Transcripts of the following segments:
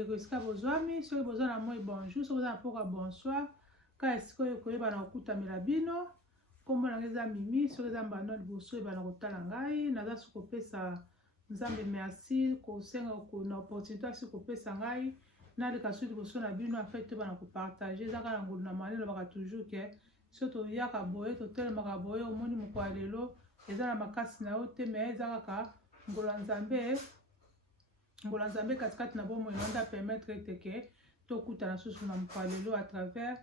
bandeko esika bozwami soki boza na moi bonjour soki boza na poka bonsoir ka esika oyo koyeba na kokutamela bino kombo na eza Mimi soki eza mbanda liboso ebana kotala ngai naza soki kopesa nzambe merci kosenga na opportunité asi kopesa ngai naleka soki liboso na bino afet tobana kopartage ezaka na ngolu na malelo baka toujours ke so toyaka boye totelemaka boye omoni moko ya lelo eza na makasi na yo te me eza kaka ngolu nzambe katikati na bomoi nonda permettre teke tokutana susu na moko ya lelo à travers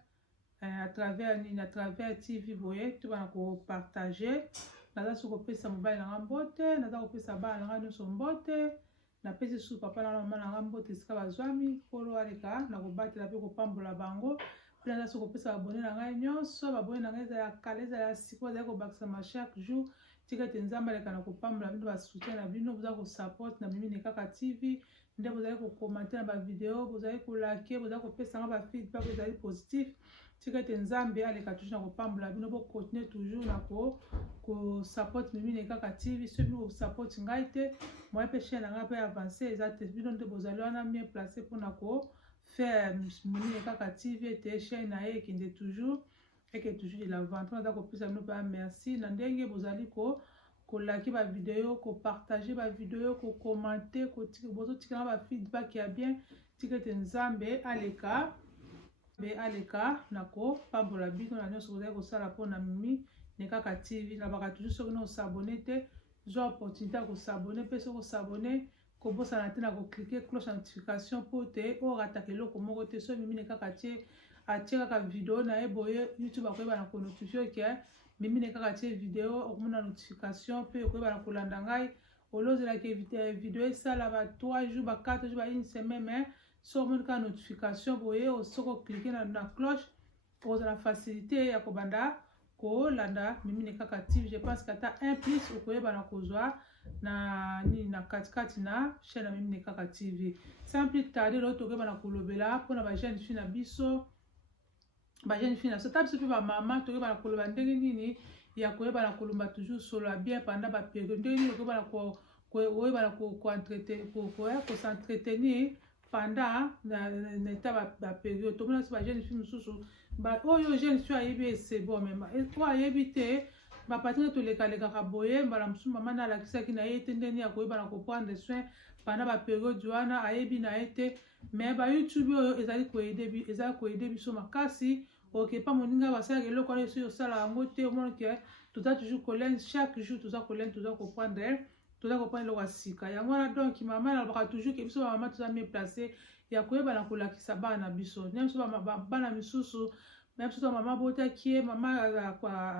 TV boye tobana kopartage naza soki kopesa mobali nanga mbote naza kopesa bana nanga nyonso mbote napesi susu papa na mama nanga mbote esika bazwami kolo aleka na kobatela mpe kopambola bango mpe naza soki kopesa babone na ngai nyonso babone na ngai ezala ya kala ezala ya sika bazali kobakisama chaque jour tika ete nzambe aleka na kopambola bino basoutien na bino boza kosupport na Mimi Nekaka TV nde bozali kokomante na bavideo bozali kolake bozali kopesa nga bafeedback ezali positif tika ete nzambe aleka toujours na kopambola bino bocontinue toujours na kosupport Mimi Nekaka TV soki bino kosupport ngai te moye mpe chaîne na ngai mpe avance eza te bino nde bozali wana bien placé mpona kofaire Mimi Nekaka TV ete chaîne na ye ekende toujours de l'avant naza kopesa bino mpe merci na ndenge bozali kolaki bavideo kopartage bavideo kokomante bozotikanga bafeedback ya bien tika ete nzambe aleka na kopambola bino na nyonso bozali kosala mpona Mimi Nekaka TV nabaka toujours soki na osabone te zwa opportunité ya kosabone mpe soki osabone kobosana te na koklike cloche ya notification mpo te orataka eloko moko te so Mimi Nekaka atie kaka video na ye boye YouTube akoyeba na konotifie ke Mimi Nekaka atie video okomona notification mpe okoyeba na kolanda ngai olozelaki video esala ba 3 jours ba 4 jours ba une semaine mais so omoni kaka notification boye osoko oklike na cloche okozala facilité ya kobanda kolanda Mimi Nekaka TV je pense kata 1 plus okoyeba na kozwa na katikati na chaîne ya Mimi Nekaka TV sans plus tarder lo tokoyeba na kolobela mpona ba jeune fille na biso jeune fille na so tabiso mpe bamama tokoyeba na koloba ndenge nini ya koyeba na kolomba toujours solo ya bien pendant baperiode ndenge nini okoyeba na kosentreten pendant na eta baperiode tomona so bajeune fille mosusu oyo jeune fille ayebi ese bon mema oyo ayebi te bapatrine tolekalekaka boye mbala mosusu mama nalakisaki na ye te ndeni ya koyeba na koprendre soin pendant baperiode wana ayebi na ye te me bayoutube oyo ezali koyede biso makasi okepa moninga basalaka eloko wana esoki osala yango te omonake toza toujours kolene chaque jour toza kolene toza koprendre eloko ya sika yango wana donc mama nalobaka toujours ke biso bamama toza mieux placé ya koyeba na kolakisa bana na biso nde biso bana misusu même si mama botaki ye mama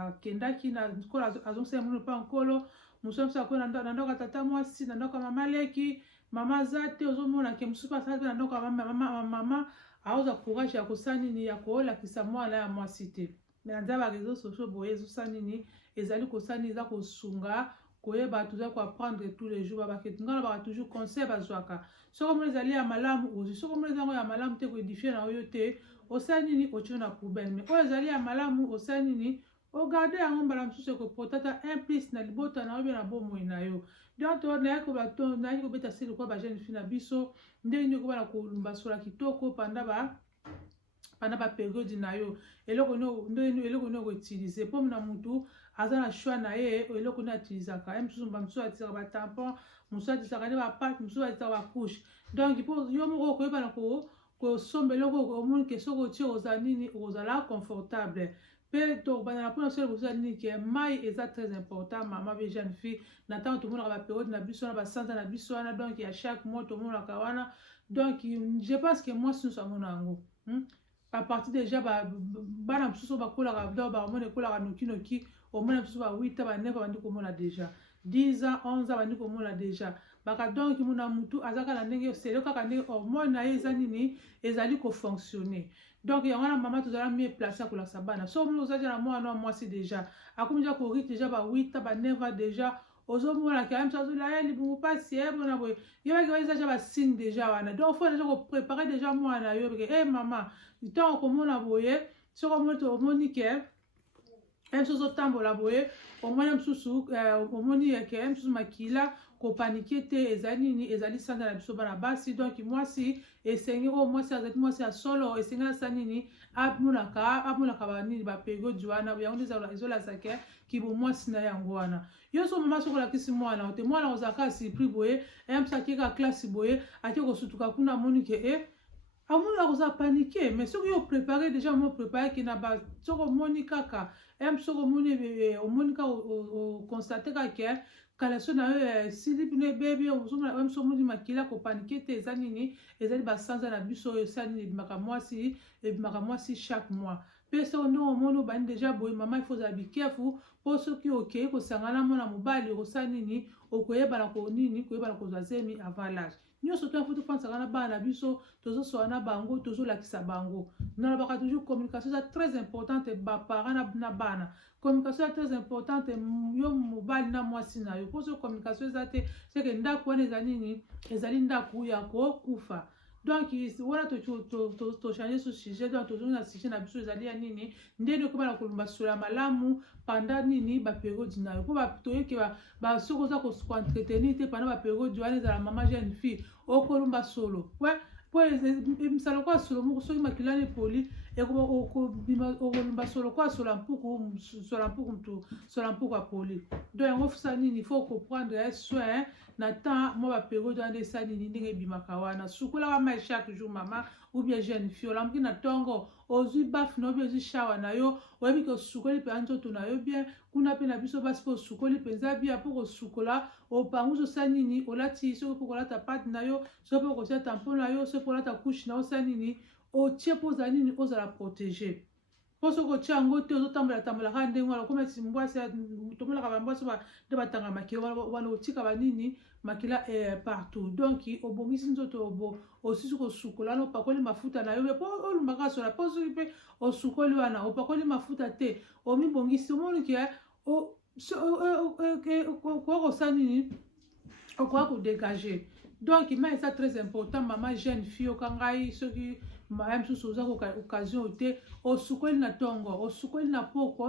akendaki na nkolo azongisela mono mpa nkolo mosusu mosusu akoya na ndako ya tata mwasi na ndako ya mama leki mama aza te ozomona ke mosusu asala te na ndako ya mama aoza courage ya kosala nini ya kolakisa mwana ya mwasi te me na nzela bareseau sociaux boye ezosala nini ezali kosala nini eza kosunga koyeba toza koapprendre tous les jours babaketunga na baka toujours conseil bazwaka soki omona ezali ya malamu ozwi soki omona ezango ya malamu te koedifie na oyo te osala nini otio na poubelle me oyo ezali ya malamu osala nini ogarde yango mbala mosusu ekopotata 1 plus na libota na yo bie na bomoi na yo donc nayaki kobeta seli kwa bajeune fille na biso ndenge nini okoba na kolumbasola kitoko pendant baperiode na yo eloko nini okoutilize mpo na mutu aza na choix na ye eloko nini atilisaka ye mosusu mosusu atilisaka batampon mosusu atilisaka nde bapate mosusu atilisaka bacouche donc mpo yo moko okoyeba na kosomba eloko omoni ke soki otie ozala nini okozala confortable mpe tokobandana mpona solo kosala nini ke mai eza très important mama be jeune fille na ntango tomonaka baperiode na biso wana basanza na biso wana donc ya chaque mois tomonaka wana donc je pense que mwasi nyonso amona yango baparti déjà bana mosusu bakolaka do bamona ekolaka nokinoki omona mosusu ba 8 ba 9 bandi komona déjà 10 ans 11 ans bandi komona déjà baka donc muna mutu azaka na ndenge selo kaka ndenge hormone na ye eza nini ezali kofonctionner donc yango wana mama tozala mieux placé ya kolakisa bana so omoni oza na mwana mwasi déjà akomi déjà korite déjà ba 8 ans ba 9 ans déjà ozomona ke ayamisa azola ye libungu mpasi ye bona boye yebaki baeza déjà basigne déjà wana donc faut déjà kopréparer déjà mwana yo beke mama ntango komona boye soki omoni ke Emsusu tambola boye omoni emsusu omoni ke emsusu makila kopanike te ezali nini ezali sanza na biso bana basi donc mwasi esengi oyo mwasi azali mwasi ya solo esengi asa nini amonaka banini baperiode wana yango nde ezolakisa ke kibo mwasi na yango wana yo so mama soko olakisi mwana te mwana ozalaka surpris boye emsusu akeka klasi boye ake kosutuka kuna amoni ke amoni akoza panike mais soki yo prépare déjà mo prépare ki na ba soko omoni kaka soko omoni ka okonstate kaka kala so na yo silipi no ebebi so omoni makila kopanike te eza nini ezali basanza na biso oyo esala nini ebimaka mwasi chaque mois mpe soko ndenge omoni obani déjà boye mama ifo ozala bikefu mpo soki okei kosangana mwana mobali okosala nini okoyebana koyebana kozwa zemi avant l'âge nyonso to afuti kofanisaka na bana na biso tozosola na bango tozolakisa bango nalobaka toujours communication eza très importante baparent na bana communication eza très importante yo mobali na mwasi na yo mpo so communication eza te seke ndako wana ezali ndako ya kokufa donc wana tochange so sujet donc tozongi na sujet na biso ezali ya nini ndeni okobana kolumba solo ya malamu panda nini baperiode na yo mpo toyoki soki oza koentretenir te panda baperiode wana ezala mama jeune fille okolumba solo po emisala kwa solo moko soki makilani epoli okolumba solo kwa sola mpuku apoli donc yango fusa nini faut comprendre soin na temps mo baperiode wana esa nini ndenge ebimaka wana sukolaka mai chaque jour mama ou bien jeune fille olamuki na ntongo ozwi bafe na yo bien ozwi shawa na yo oyebi ke osukoli mpenza nzoto na yo bien kuna mpe na biso basi mpe osukoli mpenza bien mpo kosukola opanguzi osala nini olati soki mpo kolata pate na yo soki mpo kotia tampon na yo soki mpo kolata couche na yo osala nini otie mpo ozala nini ozala protege mpo soki otia yango te ozotambolaka ndenge wana okomesi mbwasi tomonaka bambwasi nde batanga makila wana otika banini makila partout donc obongisi nzoto osisi kosukola wana opakoli mafuta na yo mpo olumbaka sola mpo soki mpe osukoli wana opakoli mafuta te omibongisi omoni ke okoka kosala nini okoka kodégage donc ma eza très important mama jeune fille okangai soki maya mosusu oza occasion te osukoli na ntongo osukoli na poko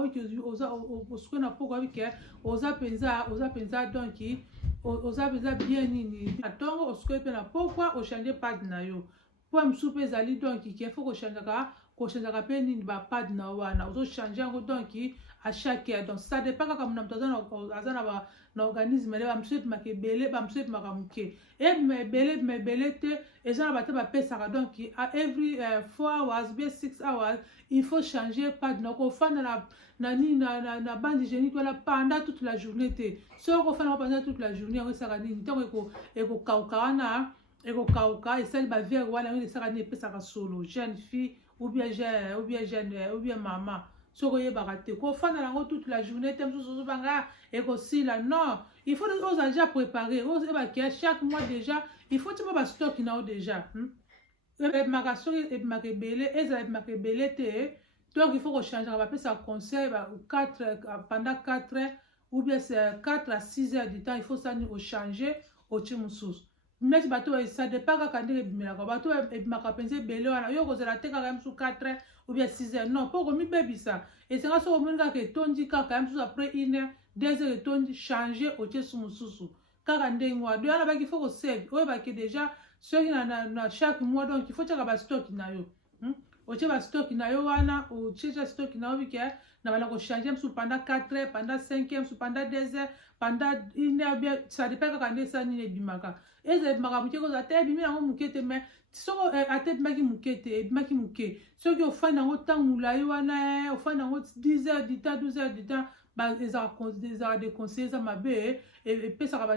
osukoli na poko abike oza mpenza donc oza mpenza bien nini na ntongo osukoli mpe na pokwa ochange pade na yo po mosusu mpe ezali donc ke fo kochangeaka mpe nini bapade na wana ozochange yango donc à chaque heure donc ça dépend kaka muna moto aza na organisme ele bamosusu ebimaka ebele bamosusu ebimaka moke ebima ebele te eza na bato bapesaka donc every 4 hours bien 6 hours il faut changer pade na kofanda na bande hygiénique wana pendant toute la journée te soki okofanda pendant toute la journée yango esaka nini ntango ekokauka wana ekokauka esali bavere wana yango esaka nini epesaka solo jeune fille ou bien mama soki oyebaka te kofanda yango toute la journée te mosusu ozobanga ekosila non il faut oza déjà préparé oyebaka chaque mois déjà il faut tima bastock na yo déjà ebimaka soki ebimaka ebele ezala ebimaka ebele te donc il faut kochangeaka bapesaka conseil pendant 4 heures ou bien 4 à 6 heures du temps il faut sani ochange otie mosusu neti bato ça dépend kaka ndenge ebimelaka bato ebimaka mpenza ebele wana yo kozala te kaka mosusu 4 heures ou bien 6 heures non mpo komibebisa esenga soki omoni kaka etondi kaka mosusu après 1 heure 2 heures etondi change otie su mosusu kaka ndenge wana do wana baki faut kosave oyebaki déjà soki na chaque mois donc il faut tiaka bastock na yo otie bastock na yo wana otietia stock na yo bike na bana kochange mosusu pendant 4 heures pendant 5 heures mosusu pendant 2 heures pendant 1 heure bien ça dépend kaka nde esa nini ebimaka eza ebimaka moke kozala te ebimi yango moke te mais soko ate ebimaki moke te ebimaki moke soki ofandi yango ntango molai wana ofandi yango 10 heures du temps 12 heures du temps ezaka déconseille eza mabe epesaka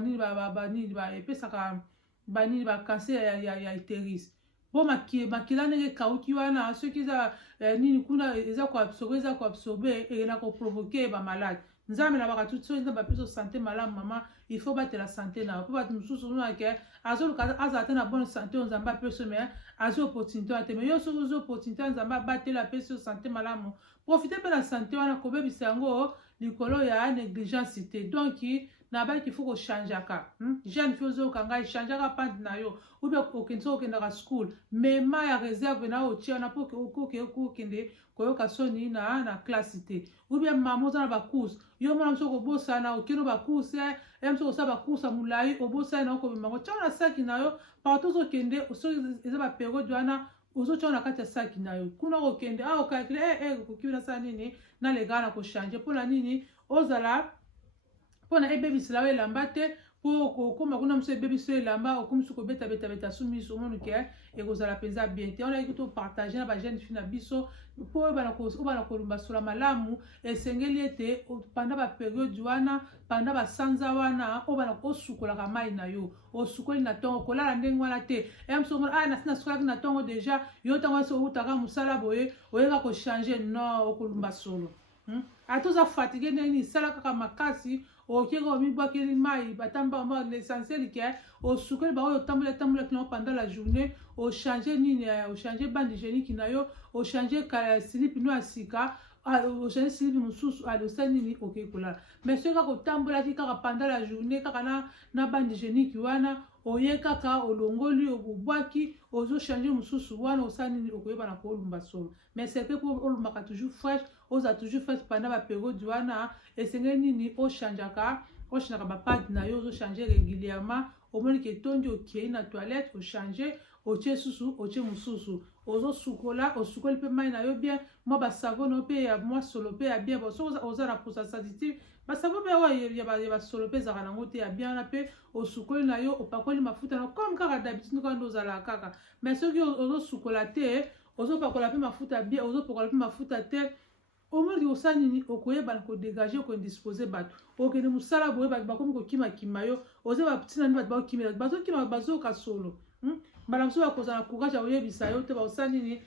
epesaka banini bacancer ya uterus bo makila ndenge ekauki wana soki eza nini kuna eza koabsorbe ekenda koprovoke bamalade nzambe na baka tuti soki nzambe apesa santé malamu mama il faut batela santé na yo mpo bato mosusu omonake azoluka azala te na bonne santé oyo nzambe apesa me azwi opportunité wana te me yo soki ozwi opportunité nzambe abatela apesa yo santé malamu profite mpe na santé wana kobebisa yango likolo ya négligence te donc na ba qu'il faut ko changeaka jeune fille ozoyoka ngai changeaka pante na yo ou bien okendaka school mema ya réserve na otia na po okende koyoka soni na classe te ou bien mama oza na bacourse yo mwana moso okobosana okende bacourse ya moso kosala bacourse ya molai obosani na okobima otiaka na saki na yo partout ozokende eza baperiode wana ozotiaka na kati ya saki na yo kuna okende okalkule koki nasala nini nalegaka na kochange mpona nini ozala mpona ebebisela yo elamba te po kokoma kuna moso ebebisa elamba okomisi kobetabeta su miso omoni ke ekozala mpenza bien te onaki topartage na bajeune fille na biso mpo oyo bana kolumbasola malamu esengeli ete panda baperiode wana panda basanza wana oyo bana kosukolaka mai na yo osukoli na ntongo kolala ndenge wana te moso omona nasi nasukolaki na ntongo deja yo ntango wasi outaka mosala boye oyeka kochange no okolumba solo ata oza fatigue ndenge nini sala kaka makasi okeka omibwakeli mai batamba l'essentiel ke osukoli baoyo otambola kino pendant la journée ochange nini ochange bande hygiénique na yo ochange silipi no ya sika ochange silipi mosusu osali nini okei kolala mais soki kaka otambolaki kaka pendant la journée kaka na bande hygiénique wana oye kaka olongoli obwaki ozochange mosusu wana osali nini okoyeba na kolumba solo mais c'est que olumbaka toujours fraîche oza toujours fraîche pendant baperiode wana esengeli nini ochangeaka bapade na yo ozochange régulièrement omoni ke etondi okei na toilette ochange otie susu otie mosusu ozosukola osukoli mpe mai na yo bien mwa basavone mpe ya mwa solo mpe ya bien soki oza na posa sensitive basavo mpe oyo ya basolo mpe ezalaka nango te ya bien wana mpe osukoli na yo opakoli mafuta na comme kaka d'habitude kaka nde ozalaka kaka mais soki ozosukola te ozopakola mpe mafuta bien ozopakola mpe mafuta te omoni osala nini okoyeba na kodégage okoindispose bato okende mosala boye bato bakomi kokimakima yo oza batina nini bato bakokimela bazokima bazoyoka solo mbala mosusu bakozala na courage ya koyebisa yo te baosala nini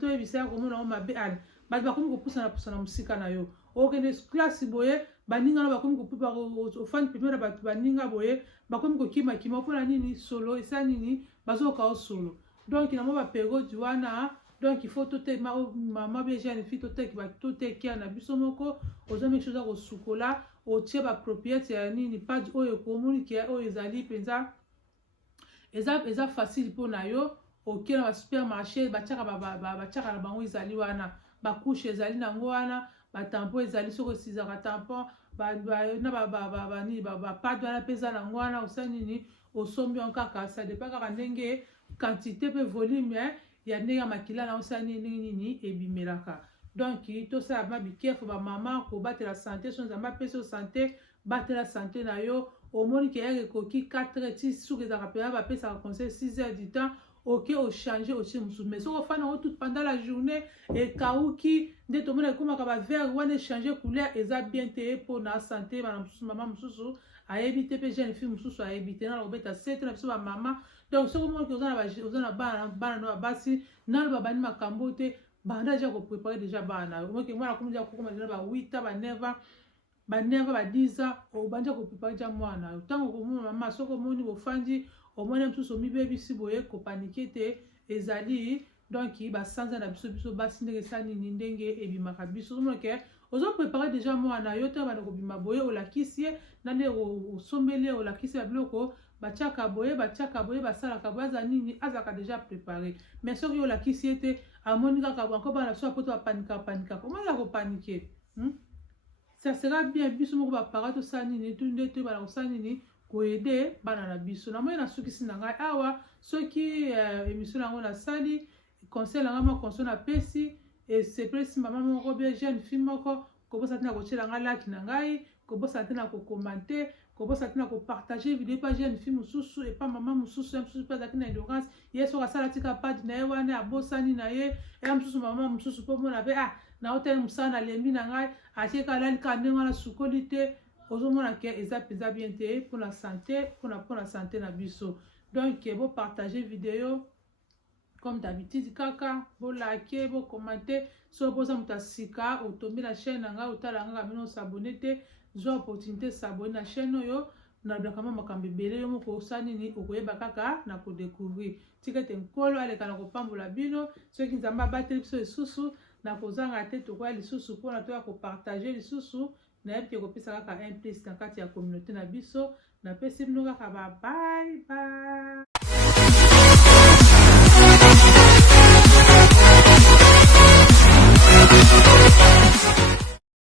toyebisa ya komona ngo mabe ale bato bakomi kopusana mosika na yo okende classe boye baninga no bakomi ofandi pembe na bato baninga boye bakomi kokimakima mpona nini solo esala nini bazoyoka o solo donc na mwa baperiode wana donc il faut mama bien jeune fille totekia na biso moko oza make chose ya kosukola otie bapropriété ya nini page oyo ekomoni ke oyo ezali mpenza eza facile mpona yo oke na basupermarché batiaka na bango ezali wana bakushe ezali nango wana batampon ezali soki osizaka tampon na bapade wana mpe eza nango wana osali nini osombi yango kaka ça dépend kaka ndenge quantité mpe volume ya ndenge ya makila na osala nini ebimelaka donc tosala mabikefu bamama kobatela santé so nzambe apesi yo santé batela santé na yo omoni ke yaka ekoki 4 ti suki ezalaka mpenza bapesaka conseil 6 heures du temps oke ochange otie mosusu mais soki ofanda yango toute pendant la journée ekauki nde tomona ekomaka bavere wana echange couleur eza bien te mpona santé bana mosusu mama mosusu ayebi te mpe jeune fille mosusu ayebi te nana kobeta sete na biso bamama donc soki omonaki oza na bana no ya basi naloba bani makambo te banda deja koprépare deja bana na yo omoki mwana komi deja kokoma deja ba 8 ba 9 ba 10 obandi koprépare deja mwana na yo ntango komona mama soki omoni bofandi omoni mosusu omibebisi boye kopanike te ezali donc basanza na biso basi ndenge esala nini ndenge ebimaka biso omona ke ozoprépare deja mwana na yo ntango banda kobima boye olakisi ye na nde osombeli olakisi ya biloko batiaka boye basalaka boye aza nini azalaka deja préparé mais soki olakisi ye te amoni kaka banko bana biso apoto bapanikaka omoni ya kopanike ça sera bien biso moko bapara tosala nini nde toyebana kosala nini koyede bana na biso namoni nasukisi na ngai awa soki émission yango nasali conseil nanga mwa conseil napesi esepelisi mama moko bien jeune fille moko kobosa te na kotiela ngai like na ngai kobosa te na kokomante kobosa te na kopartage video pa jeune fille mosusu epa mama mosusu ya mosusu mpe azalaki na endurance ye soki asala tika page na ye wana abosani na ye ya mosusu mama mosusu mpo mona mpe naotali mosala nalembi na ngai atie kaka lalika ndenge wana sukoli te ozomona ke eza mpenza bien te mpona santé mpona santé na biso donc bopartage video comme d'habitude kaka bolake bokomante so boza moto asika otombi na chaîne na ngai otala ngaka bino osabone te zwa opportunité sabone na chaîne oyo nalobaka mwa makambo ebele yo moko osala nini okoyeba kaka na kodécouvrir tika ete nkolo aleka na kopambola bino soki nzambe abateli biso lisusu na kozanga te tokoya lisusu mpona toya kopartage lisusu nayebi ke kopesa kaka un plus na kati ya communauté na biso napesi bino kaka ba bye bye